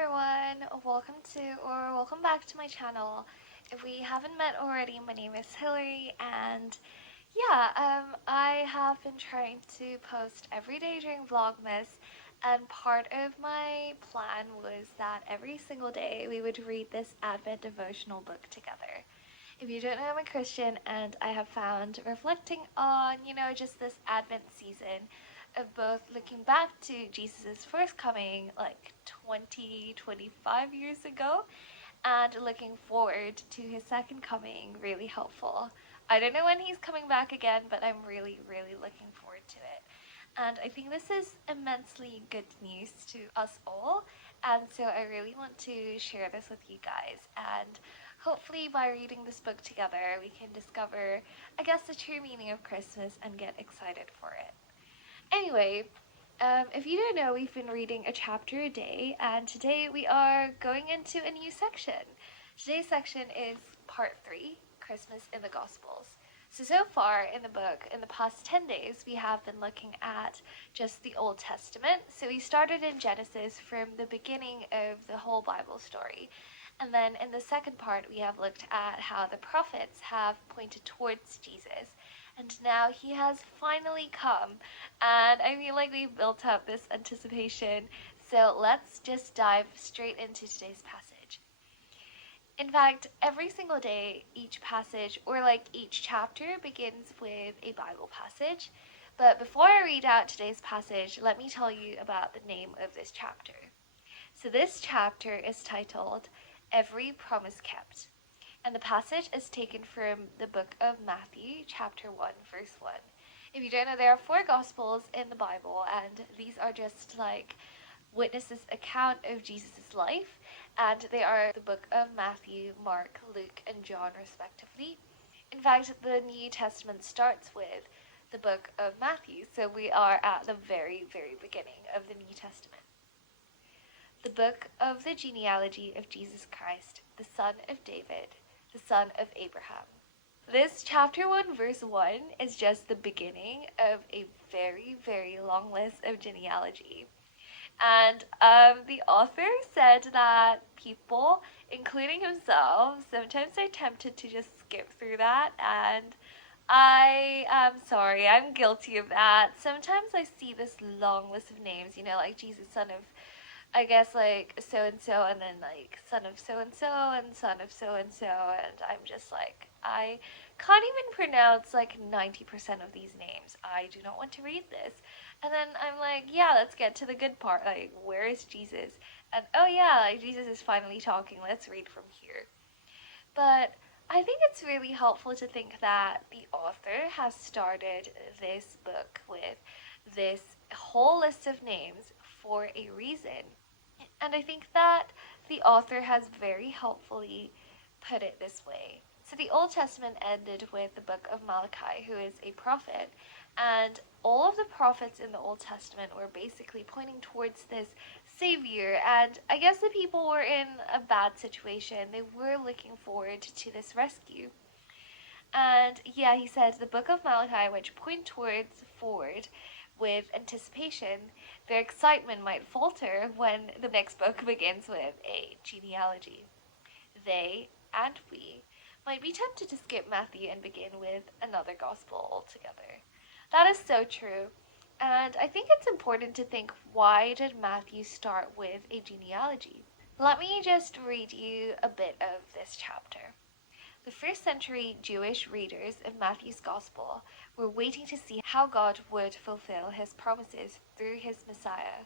everyone, welcome back to my channel. If we haven't met already, my name is Hillary, and I have been trying to post every day during Vlogmas, and part of my plan was that every single day we would read this Advent devotional book together. If you don't know, I'm a Christian, and I have found reflecting on, just this Advent season of both looking back to Jesus' first coming, like 25 years ago, and looking forward to his second coming, really helpful. I don't know when he's coming back again, but I'm really, really looking forward to it. And I think this is immensely good news to us all, and so I really want to share this with you guys. And hopefully, by reading this book together, we can discover, the true meaning of Christmas and get excited for it. Anyway, if you don't know, we've been reading a chapter a day, and today we are going into a new section. Today's section is part 3, Christmas in the Gospels. So far in the book, in the past 10 days, we have been looking at just the Old Testament. So we started in Genesis from the beginning of the whole Bible story. And then in the second part, we have looked at how the prophets have pointed towards Jesus. And now he has finally come. And I feel like we've built up this anticipation. So let's just dive straight into today's passage. In fact, every single day, each passage, or each chapter, begins with a Bible passage. But before I read out today's passage, let me tell you about the name of this chapter. So this chapter is titled, Every Promise Kept. And the passage is taken from the book of Matthew, chapter 1, verse 1. If you don't know, there are 4 Gospels in the Bible, and these are just witnesses' account of Jesus' life, and they are the book of Matthew, Mark, Luke, and John, respectively. In fact, the New Testament starts with the book of Matthew, so we are at the very, very beginning of the New Testament. The book of the genealogy of Jesus Christ, the son of David, the son of Abraham. This chapter 1, verse 1 is just the beginning of a very, very long list of genealogy. And the author said that people, including himself, sometimes are tempted to just skip through that, and I am sorry, I'm guilty of that. Sometimes I see this long list of names, like Jesus, son of, so-and-so, and then son of so-and-so, and son of so-and-so, and I'm just I can't even pronounce 90% of these names. I do not want to read this. And then I'm let's get to the good part. Where is Jesus? And oh yeah, Jesus is finally talking. Let's read from here. But I think it's really helpful to think that the author has started this book with this whole list of names for a reason. And I think that the author has very helpfully put it this way. So the Old Testament ended with the book of Malachi, who is a prophet, and all of the prophets in the Old Testament were basically pointing towards this savior, and I guess the people were in a bad situation. They were looking forward to this rescue. And yeah, he said the book of Malachi, which point towards forward with anticipation, their excitement might falter when the next book begins with a genealogy. They and we might be tempted to skip Matthew and begin with another gospel altogether. That is so true. And I think it's important to think, why did Matthew start with a genealogy? Let me just read you a bit of this chapter. The first century Jewish readers of Matthew's Gospel were waiting to see how God would fulfill his promises through his Messiah.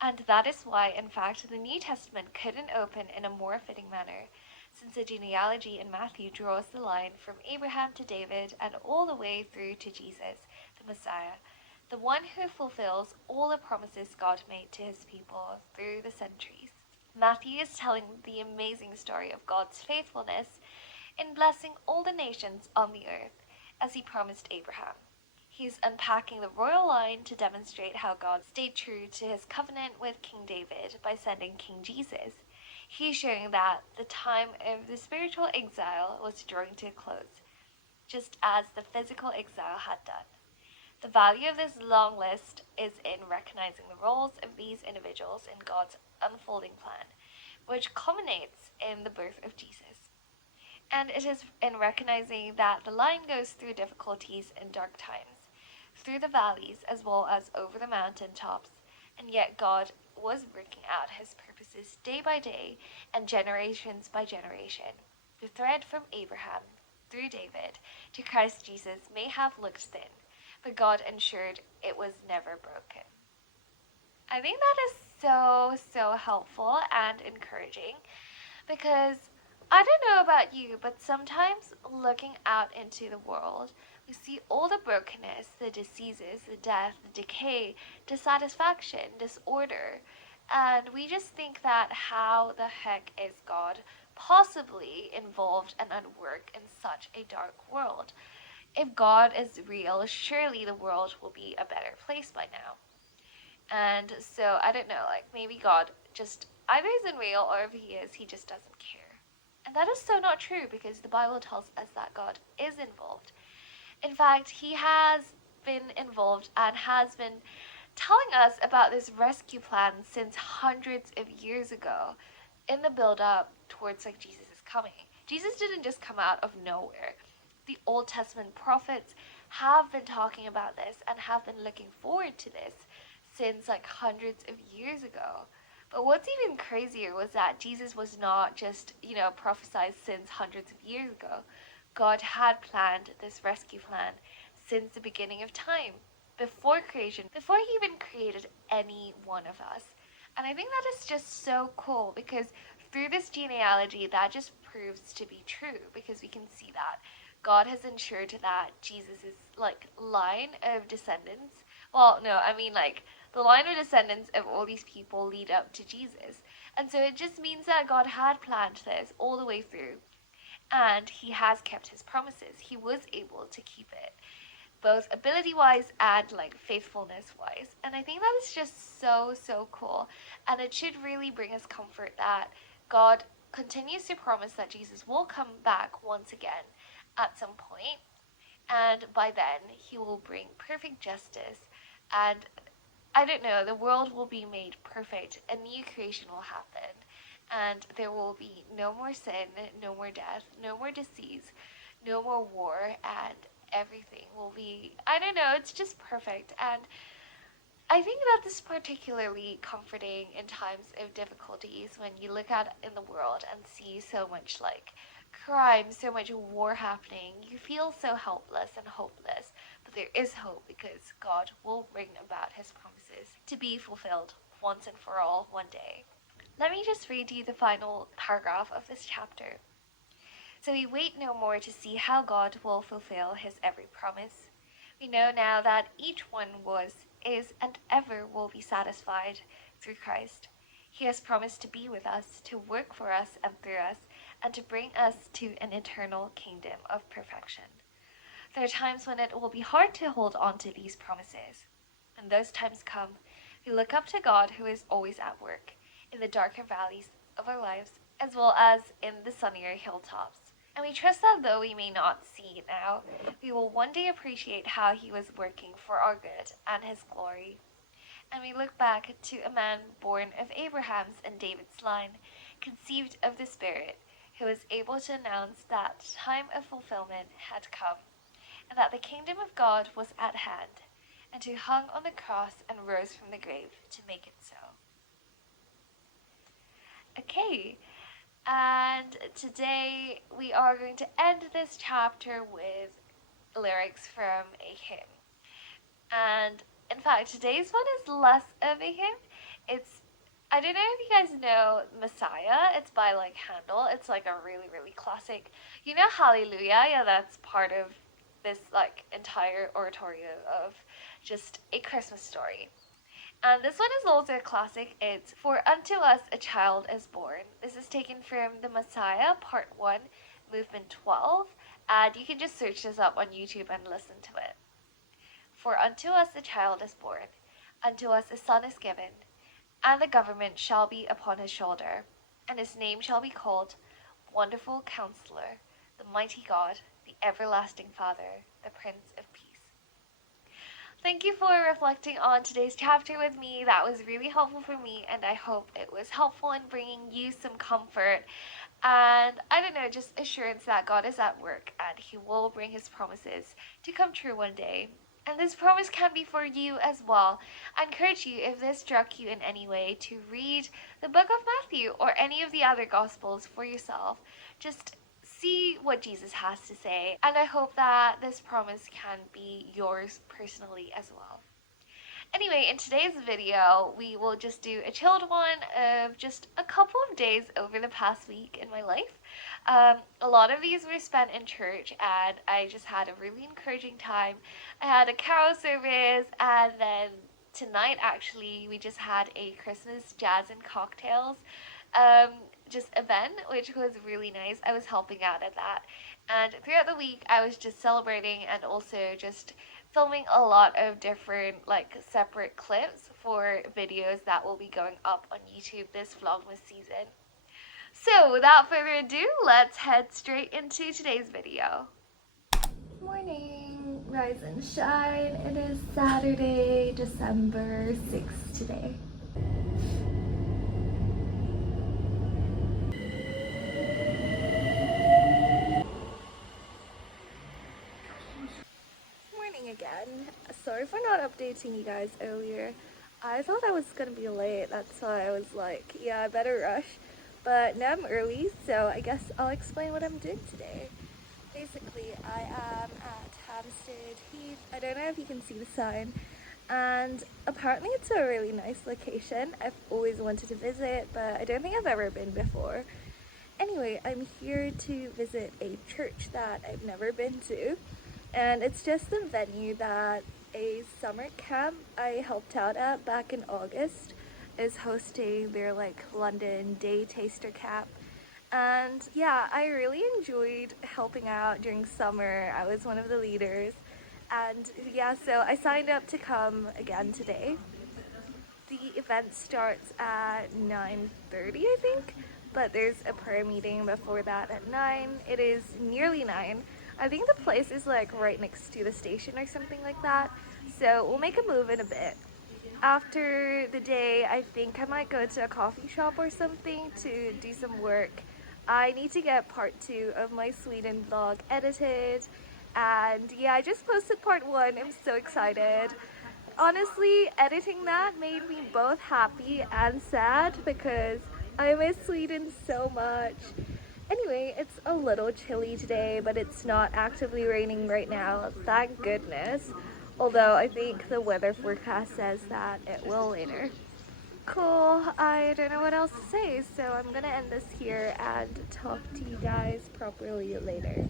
And that is why, in fact, the New Testament couldn't open in a more fitting manner, since the genealogy in Matthew draws the line from Abraham to David and all the way through to Jesus, the Messiah, the one who fulfills all the promises God made to his people through the centuries. Matthew is telling the amazing story of God's faithfulness in blessing all the nations on the earth, as he promised Abraham. He's unpacking the royal line to demonstrate how God stayed true to his covenant with King David by sending King Jesus. He's showing that the time of the spiritual exile was drawing to a close, just as the physical exile had done. The value of this long list is in recognizing the roles of these individuals in God's unfolding plan, which culminates in the birth of Jesus. And it is in recognizing that the line goes through difficulties and dark times, through the valleys as well as over the mountain tops, and yet God was working out his purposes day by day and generations by generation. The thread from Abraham through David to Christ Jesus may have looked thin, but God ensured it was never broken. I think that is so helpful and encouraging because I don't know about you, but sometimes looking out into the world, we see all the brokenness, the diseases, the death, the decay, dissatisfaction, disorder, and we just think that how the heck is God possibly involved and at work in such a dark world? If God is real, surely the world will be a better place by now. And so I don't know, like maybe God just either isn't real or if he is, he just doesn't care. And that is so not true because the Bible tells us that God is involved. In fact, he has been involved and has been telling us about this rescue plan since hundreds of years ago in the build up towards like Jesus' coming. Jesus didn't just come out of nowhere. The Old Testament prophets have been talking about this and have been looking forward to this since like hundreds of years ago. But what's even crazier was that Jesus was not just, prophesied since hundreds of years ago. God had planned this rescue plan since the beginning of time, before creation, before he even created any one of us. And I think that is just so cool because through this genealogy, that just proves to be true because we can see that God has ensured that Jesus' line of descendants, well, no, I mean the line of descendants of all these people lead up to Jesus. And so it just means that God had planned this all the way through. And he has kept his promises. He was able to keep it, both ability-wise and faithfulness-wise. And I think that is just so cool. And it should really bring us comfort that God continues to promise that Jesus will come back once again at some point. And by then, he will bring perfect justice and I don't know, the world will be made perfect, a new creation will happen, and there will be no more sin, no more death, no more disease, no more war, and everything will be, I don't know, it's just perfect. And I think that this is particularly comforting in times of difficulties when you look out in the world and see so much crime, so much war happening. You feel so helpless and hopeless, but there is hope because God will bring about his promises to be fulfilled once and for all one day. Let me just read you the final paragraph of this chapter. So we wait no more to see how God will fulfill his every promise. We know now that each one was, is, and ever will be satisfied through Christ. He has promised to be with us, to work for us and through us, and to bring us to an eternal kingdom of perfection. There are times when it will be hard to hold on to these promises. When those times come, we look up to God who is always at work, in the darker valleys of our lives, as well as in the sunnier hilltops. And we trust that though we may not see it now, we will one day appreciate how he was working for our good and his glory. And we look back to a man born of Abraham's and David's line, conceived of the Spirit, who was able to announce that time of fulfillment had come, and that the kingdom of God was at hand, and who hung on the cross and rose from the grave to make it so. Okay, and today we are going to end this chapter with lyrics from a hymn. And in fact, today's one is less of a hymn. I don't know if you guys know Messiah. It's by Handel. It's a really classic. You know Hallelujah? Yeah, that's part of this entire oratorio of just a Christmas story. And this one is also a classic. It's For Unto Us a Child is Born. This is taken from the Messiah, Part 1, Movement 12. And you can just search this up on YouTube and listen to it. For unto us a child is born, unto us a son is given, and the government shall be upon his shoulder, and his name shall be called Wonderful Counselor, the Mighty God, the Everlasting Father, the Prince of Peace. Thank you for reflecting on today's chapter with me. That was really helpful for me, and I hope it was helpful in bringing you some comfort and, I don't know, just assurance that God is at work and He will bring His promises to come true one day. And this promise can be for you as well. I encourage you, if this struck you in any way, to read the book of Matthew or any of the other Gospels for yourself. Just see what Jesus has to say, and I hope that this promise can be yours personally as well. Anyway, in today's video, we will just do a chilled one of just a couple of days over the past week in my life. A lot of these were spent in church, and I just had a really encouraging time. I had a carol service, and then tonight, actually, we just had a Christmas jazz and cocktails um, just event, which was really nice. I was helping out at that. And throughout the week, I was just celebrating and also just filming a lot of different like separate clips for videos that will be going up on YouTube this Vlogmas season. So without further ado, let's head straight into today's video. Morning, rise and shine. It is Saturday, December 6th today. Again. Sorry for not updating you guys earlier. I thought I was gonna be late, that's why I was like, yeah, I better rush. But now I'm early, so I guess I'll explain what I'm doing today. Basically, I am at Hampstead Heath. I don't know if you can see the sign. And apparently it's a really nice location. I've always wanted to visit, but I don't think I've ever been before. Anyway, I'm here to visit a church that I've never been to. And it's just the venue that a summer camp I helped out at back in August is hosting their like London day taster camp. And yeah, I really enjoyed helping out during summer. I was one of the leaders. And yeah, so I signed up to come again today. The event starts at 9:30, I think, but there's a prayer meeting before that at 9. It is nearly 9. I think the place is like right next to the station or something like that, so we'll make a move in a bit. After the day, I think I might go to a coffee shop or something to do some work. I need to get part 2 of my Sweden vlog edited, and yeah, I just posted part 1. I'm so excited. Honestly, editing that made me both happy and sad because I miss Sweden so much. Anyway, it's a little chilly today, but it's not actively raining right now, thank goodness. Although I think the weather forecast says that it will later. Cool, I don't know what else to say, so I'm gonna end this here and talk to you guys properly later.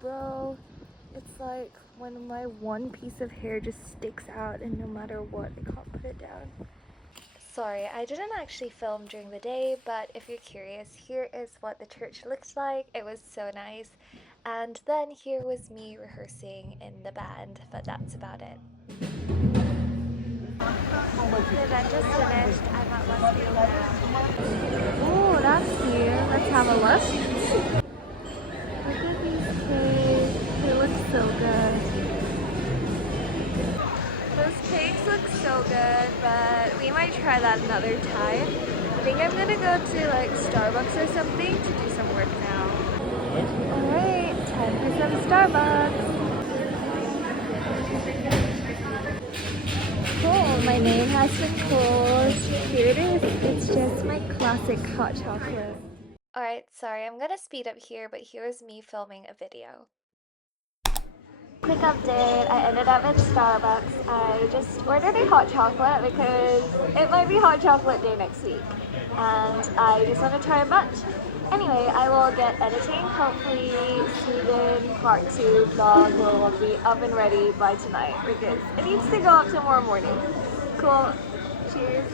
Bro, it's like when my one piece of hair just sticks out and no matter what, I can't put it down. Sorry, I didn't actually film during the day, but if you're curious, here is what the church looked like. It was so nice. And then here was me rehearsing in the band, but that's about it. The event just finished. I'm at Westfield now. Oh, that's cute. Let's have a look. Look at these cakes. They look so good. Those cakes look so good, but we might try that another time. I think I'm gonna go to like Starbucks or something to do some work now. Alright, time for some Starbucks. Cool, my name has been called. Here it is. It's just my classic hot chocolate. Alright, sorry, I'm gonna speed up here, but here's me filming a video. Quick update, I ended up at Starbucks. I just ordered a hot chocolate because it might be hot chocolate day next week. And I just want to try a bunch. Anyway, I will get editing. Hopefully Sweden part 2 vlog will be up and ready by tonight because it needs to go up tomorrow morning. Cool. Cheers.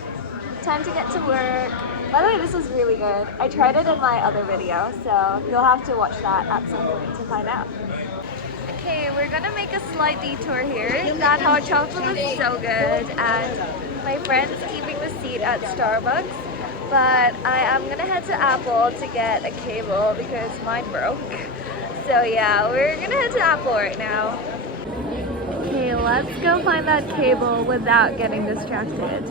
time to get to work. By the way, this was really good. I tried it in my other video, so you'll have to watch that at some point to find out. Okay, we're gonna make a slight detour here. That hot chocolate was so good, and my friend's keeping the seat at Starbucks, but I am gonna head to Apple to get a cable because mine broke. So yeah, we're gonna head to Apple right now. Okay, let's go find that cable without getting distracted.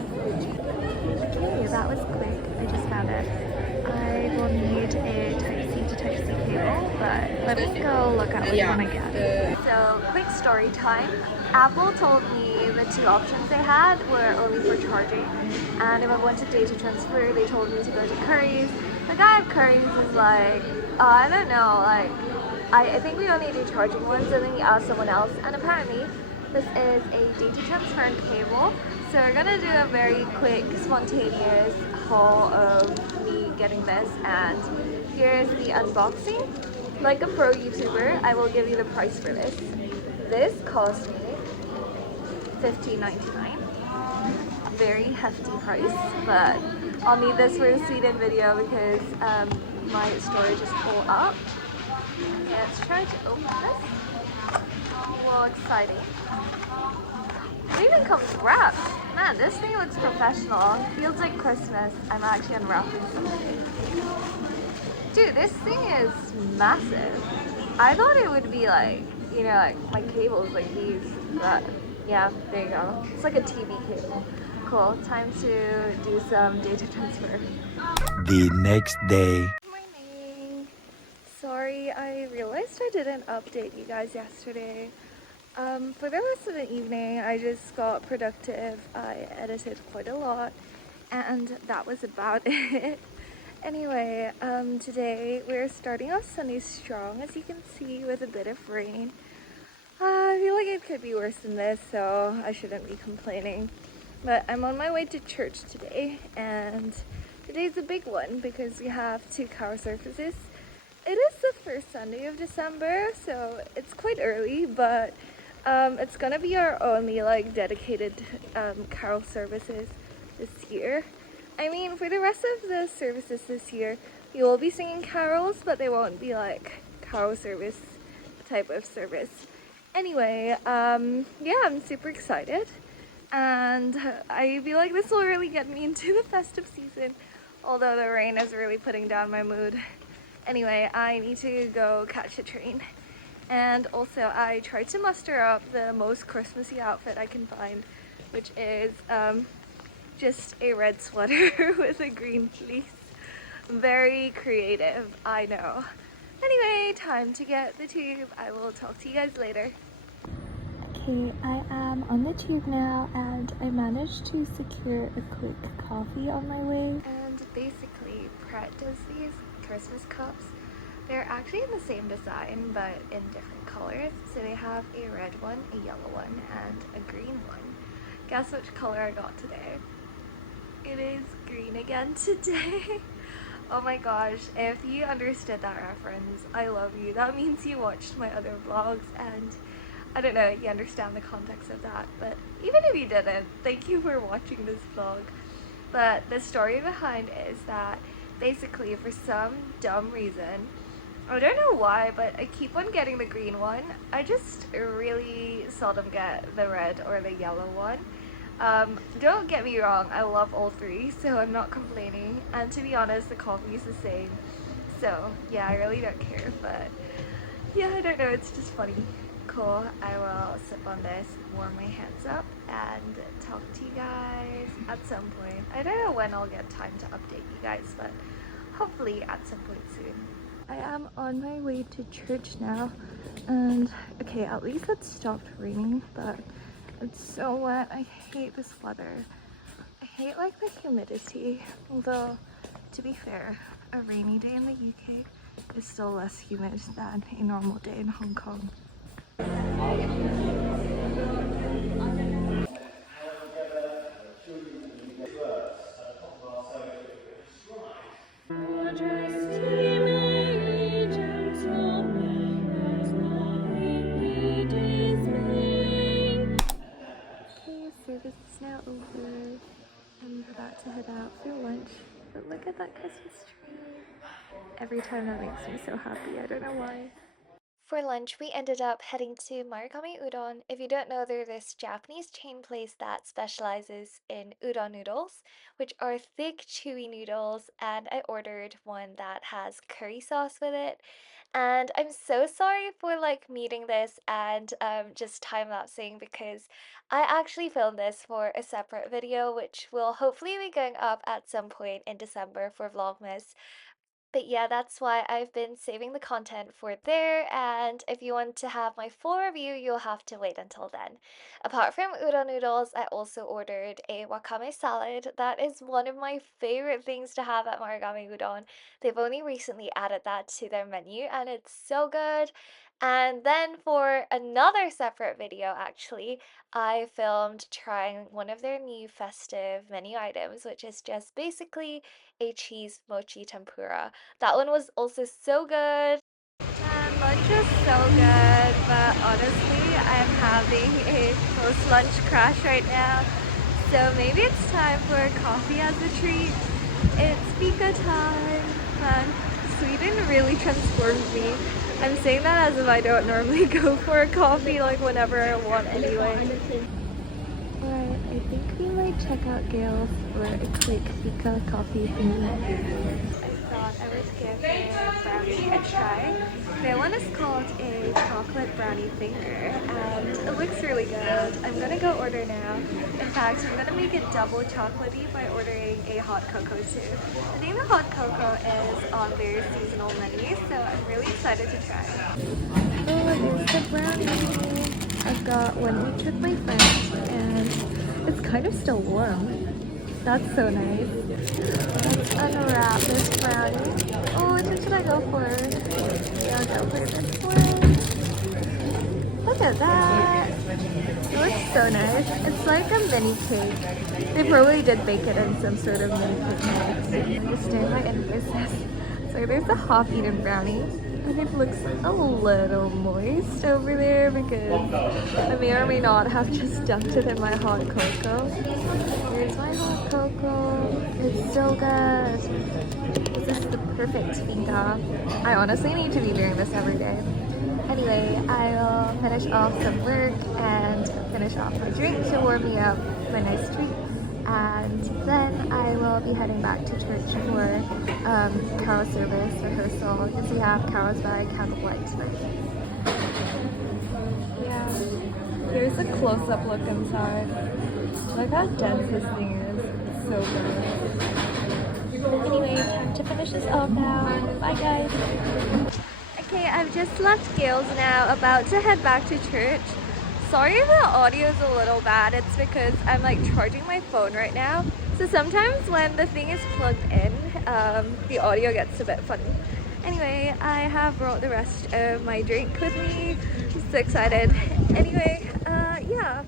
Okay, that was quick. I just found it. I will need a Type-C to Type-C cable, but let me go look at which one I get. So, quick story time. Apple told me the two options they had were only for charging, and if I wanted data transfer, they told me to go to Curry's. The guy at Curry's is like, I don't know, like, I think we only do charging ones, and then he asked someone else, and apparently this is a data transfer cable. So we're gonna do a very quick, spontaneous haul of me getting this, and here's the unboxing. Like a pro YouTuber, I will give you the price for this. This cost me $15.99. Very hefty price, but I'll need this for a seated video because my storage is full up. Okay, let's try to open this. Well, exciting. It even comes wrapped. Man, this thing looks professional. It feels like Christmas. I'm actually unwrapping something. Dude, this thing is massive. I thought it would be like, you know, like my cables like these, but yeah, there you go. It's like a TV cable. Cool, time to do some data transfer. The next day. Good morning. Sorry, I realized I didn't update you guys yesterday. For the rest of the evening, I just got productive. I edited quite a lot, and that was about it. Anyway, today we're starting off Sunday strong, as you can see, with a bit of rain. I feel like it could be worse than this, so I shouldn't be complaining. But I'm on my way to church today, and today's a big one because we have 2 carol services. It is the first Sunday of December, so it's quite early, but it's gonna be our only like dedicated carol services this year. I mean, for the rest of the services this year, we will be singing carols, but they won't be like carol service type of service. Anyway, yeah, I'm super excited, and I feel like this will really get me into the festive season, although the rain is really putting down my mood. Anyway, I need to go catch a train. And also, I tried to muster up the most Christmassy outfit I can find, which is just a red sweater with a green fleece. Very creative, I know. Anyway, time to get the tube. I will talk to you guys later. Okay, I am on the tube now, and I managed to secure a quick coffee on my way. And basically, Pret does these Christmas cups. They're actually in the same design, but in different colors. So they have a red one, a yellow one, and a green one. Guess which color I got today? It is green again today. Oh my gosh, if you understood that reference, I love you. That means you watched my other vlogs, and I don't know, you understand the context of that. But even if you didn't, thank you for watching this vlog. But the story behind is that basically, for some dumb reason, I don't know why, but I keep on getting the green one. I just really seldom get the red or the yellow one. Don't get me wrong, I love all 3, so I'm not complaining. And to be honest, the coffee is the same. So yeah, I really don't care, but yeah, I don't know, it's just funny. Cool, I will sip on this, warm my hands up, and talk to you guys at some point. I don't know when I'll get time to update you guys, but hopefully at some point soon. I am on my way to church now, and okay, at least it stopped raining, but it's so wet. I hate this weather. I hate like the humidity, although to be fair, a rainy day in the UK is still less humid than a normal day in Hong Kong. Service is now over. I'm about to head out. time that makes me so happy. I don't know why. For lunch, we ended up heading to Marugame Udon. If you don't know, they're this Japanese chain place that specializes in udon noodles, which are thick, chewy noodles, and I ordered one that has curry sauce with it. And I'm so sorry for like meeting this and just time lapsing because I actually filmed this for a separate video, which will hopefully be going up at some point in December for Vlogmas. But yeah, that's why I've been saving the content for there, and if you want to have my full review, you'll have to wait until then. Apart from udon noodles, I also ordered a wakame salad. That is one of my favorite things to have at Marugame Udon. They've only recently added that to their menu, and it's so good. And then for another separate video, actually, I filmed trying one of their new festive menu items, which is just basically a cheese mochi tempura. That one was also so good. And lunch was so good, but honestly, I'm having a post-lunch crash right now. So maybe it's time for coffee as a treat. It's fika time, and Sweden really transformed me. I'm saying that as if I don't normally go for a coffee like whenever I want anyway. Alright, I think we might check out Gail's for a quick fika coffee thing. I thought I would give a brownie a try. Their one is called a chocolate brownie finger, and it looks really good. I'm gonna go order now. In fact, I'm gonna make it double chocolatey by ordering a hot cocoa too. I think the hot cocoa is on their seasonal menu, so I'm really excited to try. Oh, there's the brownie. I've got one each with my friends, and it's kind of still warm. That's so nice. Let's unwrap this brownie. Oh, which one should I go for? Yeah, I'll go for this one. Look at that. It looks so nice. It's like a mini cake. They probably did bake it in some sort of mini cake mix. I'm just doing my invoices. So there's the half-eaten brownie. And it looks a little moist over there because I may or may not have just dunked it in my hot cocoa. Here's my hot cocoa. It's so good. This is the perfect fika. I honestly need to be doing this every day. Anyway, I will finish off some work and finish off my drink to warm me up, my nice treat. And then I will be heading back to church for carol service rehearsal because we have carols by candlelight tonight. Yeah, here's a close-up look inside. Look how dense this thing is. It's so good. Anyway, time to finish this off now. Bye guys. Okay, I've just left Gail's now, about to head back to church. Sorry if the audio is a little bad, it's because I'm like charging my phone right now. So sometimes when the thing is plugged in, the audio gets a bit funny. Anyway, I have brought the rest of my drink with me. I'm so excited. Anyway, yeah,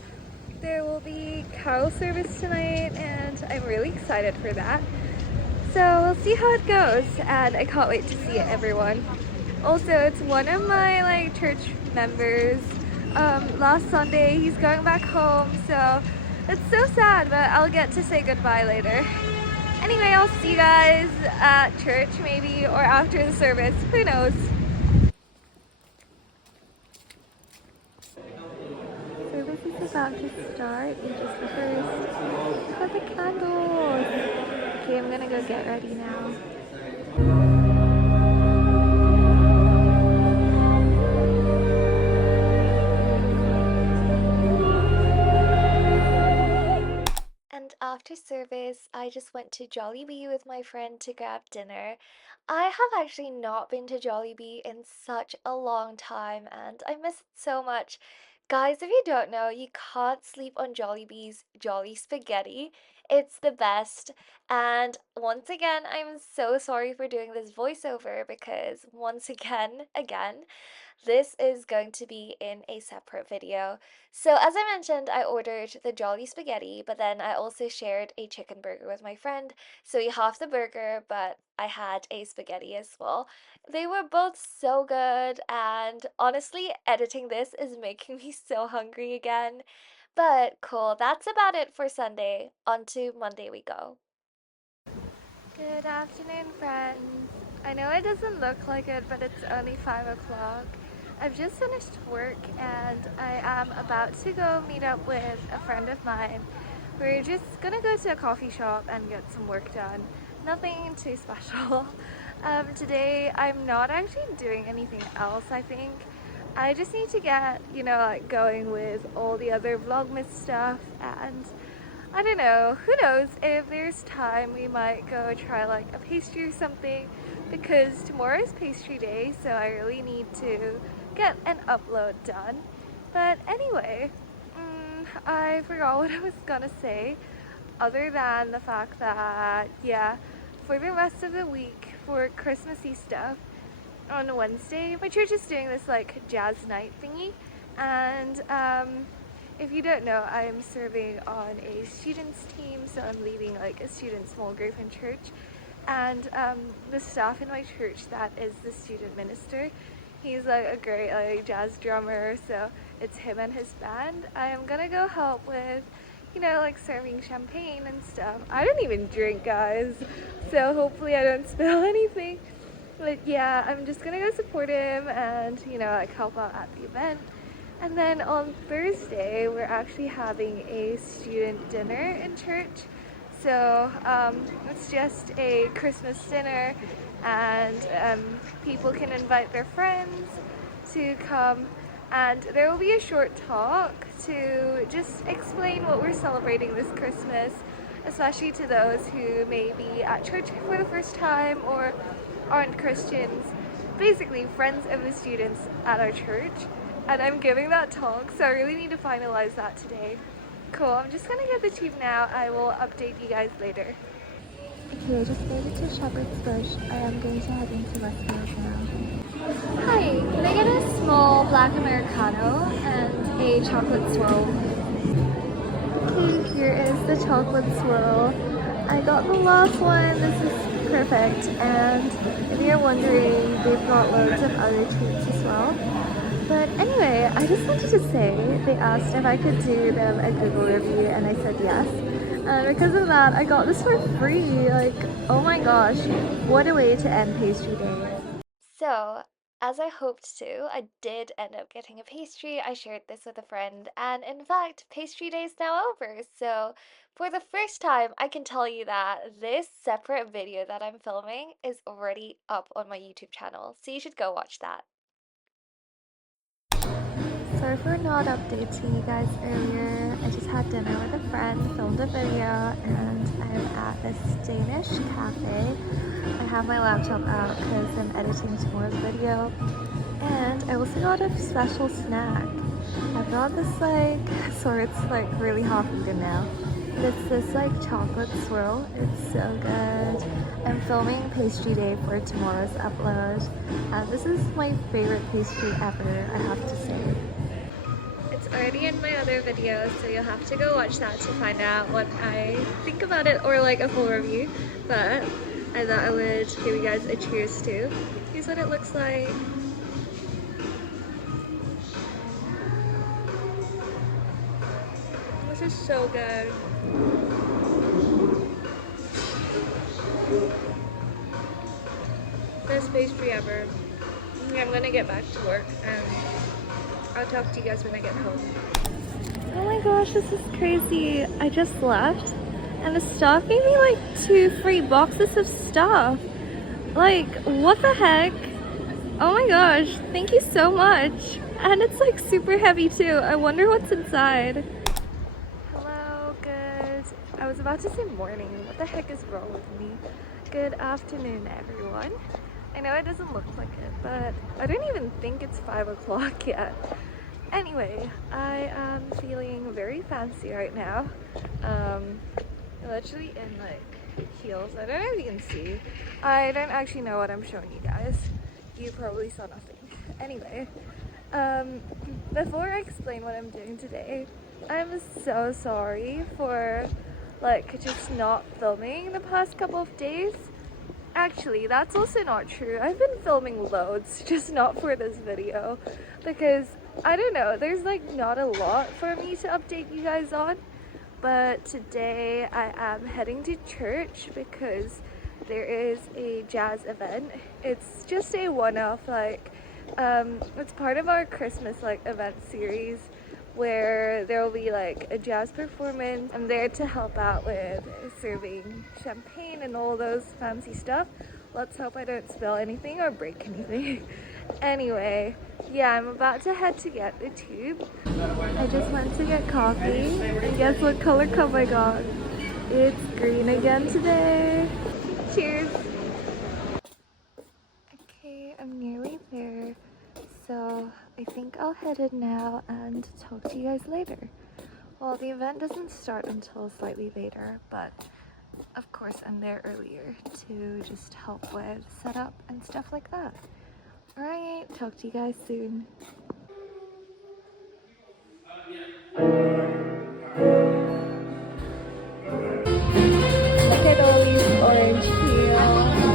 there will be carol service tonight and I'm really excited for that. So we'll see how it goes and I can't wait to see it, everyone. Also, it's one of my like church members. Last Sunday he's going back home, so it's so sad, but I'll get to say goodbye later. Anyway, I'll see you guys at church maybe or after the service, who knows. Service is about to start. You just rehearsed. Look at the candles. Okay, I'm gonna go get ready now. And after service, I just went to Jollibee with my friend to grab dinner. I have actually not been to Jollibee in such a long time and I miss it so much. Guys, if you don't know, you can't sleep on Jollibee's Jolly Spaghetti. It's the best. And once again, I'm so sorry for doing this voiceover because once again, this is going to be in a separate video. So as I mentioned, I ordered the Jolly Spaghetti, but then I also shared a chicken burger with my friend. So we halved the burger, but I had a spaghetti as well. They were both so good, and honestly, editing this is making me so hungry again. But cool, that's about it for Sunday. On to Monday we go. Good afternoon, friends. I know it doesn't look like it, but it's only 5 o'clock. I've just finished work and I am about to go meet up with a friend of mine. We're just gonna go to a coffee shop and get some work done. Nothing too special. Today I'm not actually doing anything else, I think. I just need to get, like going with all the other vlogmas stuff, and I don't know, who knows, if there's time we might go try like a pastry or something, because tomorrow's pastry day, so I really need to get an upload done. But anyway, I forgot what I was gonna say, other than the fact that, yeah, for the rest of the week, for Christmassy stuff, on Wednesday, my church is doing this like jazz night thingy, and if you don't know, I'm serving on a students team, so I'm leading like a student small group in church, and the staff in my church that is the student minister, he's like a great like jazz drummer, so it's him and his band. I am gonna go help with, like serving champagne and stuff. I don't even drink, guys, so hopefully I don't spill anything. But yeah, I'm just gonna go support him and, like help out at the event. And then on Thursday, we're actually having a student dinner in church. So it's just a Christmas dinner, and people can invite their friends to come, and there will be a short talk to just explain what we're celebrating this Christmas, especially to those who may be at church for the first time or aren't Christians, basically friends of the students at our church. And I'm giving that talk, so I really need to finalize that today. Cool, I'm just gonna get the tube now. I will update you guys later. Okay, I just made it to Shepherd's Bush. I am going to head into Westfield now. Hi, can I get a small black Americano and a chocolate swirl? Okay, here is the chocolate swirl. I got the last one. This is perfect, and if you're wondering, they've got loads of other treats as well. But anyway, I just wanted to say, they asked if I could do them a Google review, and I said yes. Because of that, I got this for free. Like, oh my gosh, what a way to end pastry day. So, as I hoped to, I did end up getting a pastry. I shared this with a friend, and in fact, pastry day is now over. So, for the first time, I can tell you that this separate video that I'm filming is already up on my YouTube channel. So, you should go watch that. Sorry for not updating you guys earlier. I just had dinner with a friend, filmed a video, and I'm at this Danish cafe. I have my laptop out because I'm editing tomorrow's video. And I also got a special snack. I got this sorry, it's like really half-eaten now. But it's this like chocolate swirl. It's so good. I'm filming pastry day for tomorrow's upload. This is my favorite pastry ever, I have to say. It's already in my other video, so you'll have to go watch that to find out what I think about it, or like a full review. But I thought I would give you guys a cheers too. Here's what it looks like. This is so good. Best pastry ever. I'm gonna get back to work and I'll talk to you guys when I get home. Oh my gosh, this is crazy. I just left and the staff gave me like 2 free boxes of stuff. Like, what the heck? Oh my gosh, thank you so much. And it's like super heavy too. I wonder what's inside. Hello, good. I was about to say morning. What the heck is wrong with me? Good afternoon, everyone. I know it doesn't look like it, but I don't even think it's 5 o'clock yet. Anyway, I am feeling very fancy right now. I'm literally in like heels. I don't know if you can see. I don't actually know what I'm showing you guys. You probably saw nothing. Anyway, before I explain what I'm doing today, I'm so sorry for like just not filming the past couple of days. Actually, that's also not true. I've been filming loads, just not for this video, because I don't know, there's like not a lot for me to update you guys on. But today I am heading to church because there is a jazz event. It's just a one-off, like it's part of our Christmas like event series where there will be like a jazz performance. I'm there to help out with serving champagne and all those fancy stuff. Let's hope I don't spill anything or break anything. Anyway, yeah, I'm about to head to get the tube. I just went to get coffee, and guess what color cup I got? It's green again today. Cheers! Okay, I'm nearly there, so I think I'll head in now and talk to you guys later. Well, the event doesn't start until slightly later, but of course I'm there earlier to just help with setup and stuff like that. Alright, talk to you guys soon. Look at all these orange peel.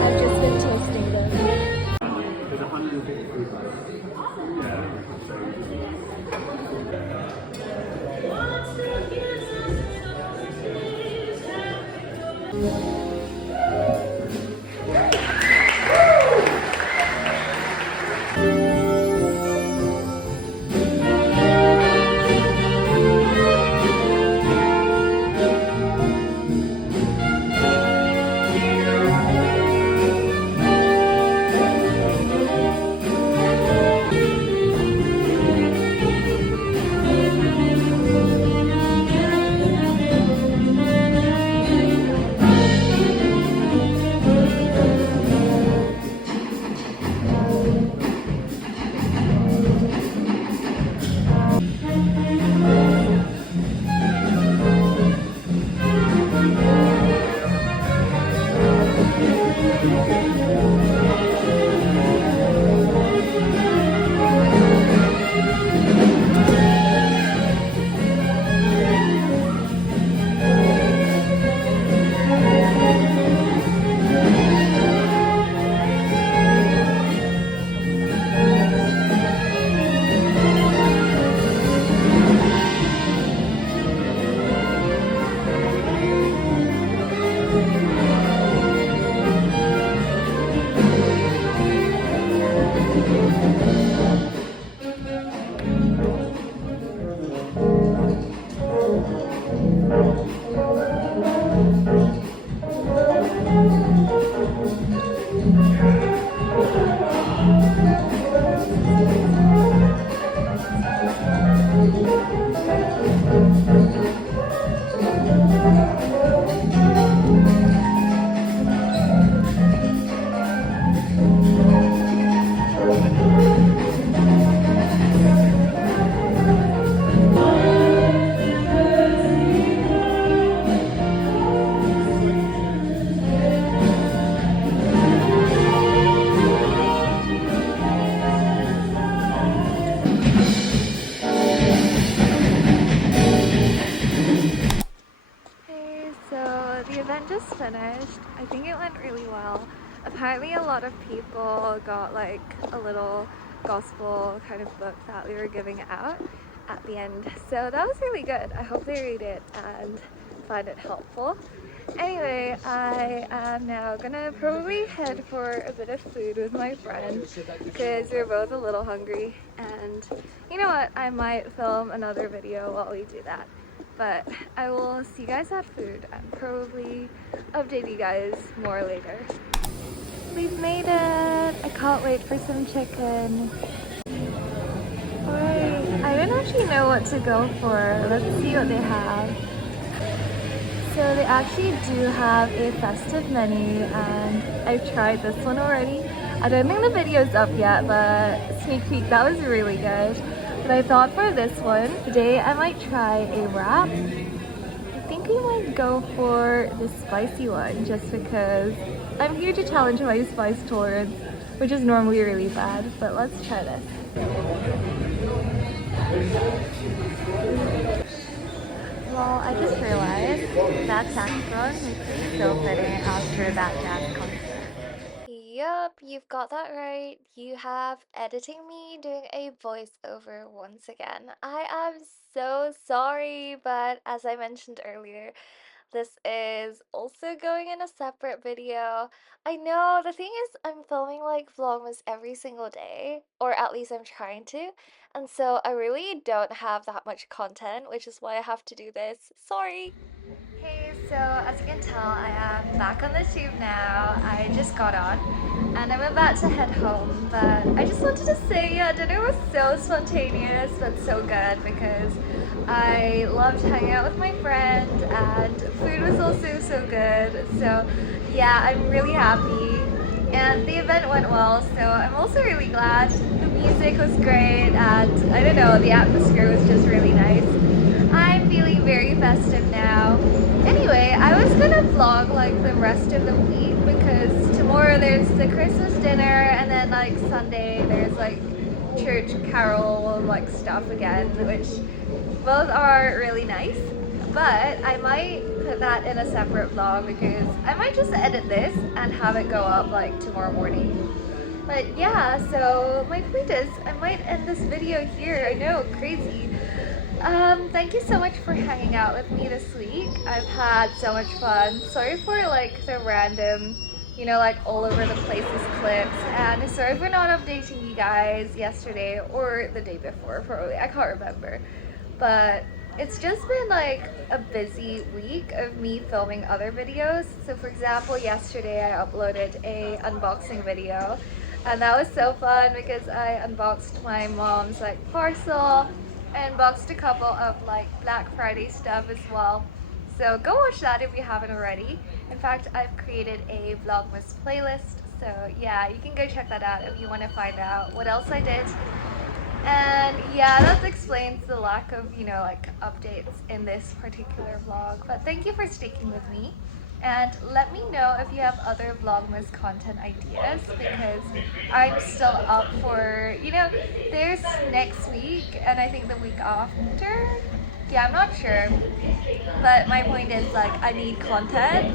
I've just been tasting them. There's 153 bucks. Hey, so the event just finished. I think it went really well. Apparently a lot of people got like a little gospel kind of book that we were giving out at the end. So that was really good. I hope they read it and find it helpful. Anyway, I am now gonna probably head for a bit of food with my friend because we're both a little hungry, and you know what, I might film another video while we do that. But I will see you guys at food and probably update you guys more later. We've made it! I can't wait for some chicken. Alright, I don't actually know what to go for. Let's see what they have. So they actually do have a festive menu, and I've tried this one already. I don't think the video's up yet, but sneak peek, that was really good. But I thought for this one, today I might try a wrap. I think we might go for the spicy one just because I'm here to challenge my spice tolerance, which is normally really bad, but let's try this. Well, I just realized that saxophone makes me so fitting after that jazz concert. Yup, you've got that right. You have editing me doing a voiceover once again. I am so sorry, but as I mentioned earlier, This is also going in a separate video. I know, the thing is, I'm filming like vlogmas every single day, or at least I'm trying to, and so I really don't have that much content, which is why I have to do this. Sorry! Hey, so as you can tell, I am back on the tube now. I just got on and I'm about to head home, but I just wanted to say, yeah, dinner was so spontaneous but so good because I loved hanging out with my friend and food was also so good. So yeah, I'm really happy and the event went well, so I'm also really glad. The music was great and I don't know, the atmosphere was just really nice. I'm feeling very festive now. Anyway, I was gonna vlog like the rest of the week because tomorrow there's the Christmas dinner and then like Sunday there's like church carol like stuff again, which both are really nice. But I might put that in a separate vlog because I might just edit this and have it go up like tomorrow morning. But yeah, so my point is I might end this video here. I know, crazy. Thank you so much for hanging out with me this week. I've had so much fun. Sorry for like the random, you know, like all over the places clips, and sorry for not updating you guys yesterday or the day before, probably. I can't remember. But it's just been like a busy week of me filming other videos. So for example, yesterday I uploaded a unboxing video and that was so fun because I unboxed my mom's like parcel. I unboxed a couple of like Black Friday stuff as well. So go watch that if you haven't already. In fact, I've created a vlogmas playlist. So yeah, you can go check that out if you want to find out what else I did. And yeah, that explains the lack of, you know, like updates in this particular vlog. But thank you for sticking with me. And let me know if you have other vlogmas content ideas because I'm still up for, you know, there's next week and I think the week after. Yeah, I'm not sure. But my point is like I need content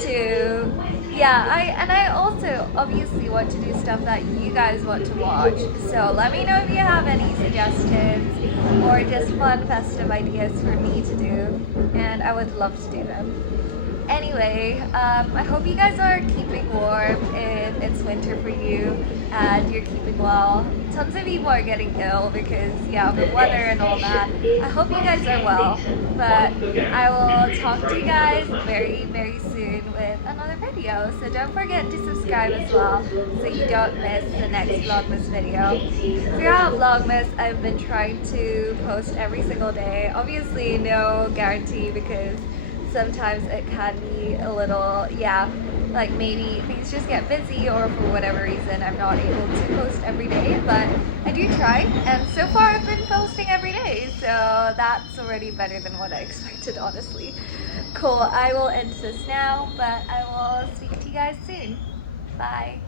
to, yeah, I also obviously want to do stuff that you guys want to watch. So let me know if you have any suggestions or just fun festive ideas for me to do, and I would love to do them. Anyway, I hope you guys are keeping warm if it's winter for you and you're keeping well. Tons of people are getting ill because, yeah, the weather and all that. I hope you guys are well, but I will talk to you guys very, very soon with another video. So don't forget to subscribe as well so you don't miss the next Vlogmas video. Throughout Vlogmas, I've been trying to post every single day. Obviously, no guarantee because sometimes it can be a little, yeah, like maybe things just get busy or for whatever reason I'm not able to post every day, but I do try and so far I've been posting every day, so that's already better than what I expected, honestly. Cool, I will end this now, but I will speak to you guys soon. Bye.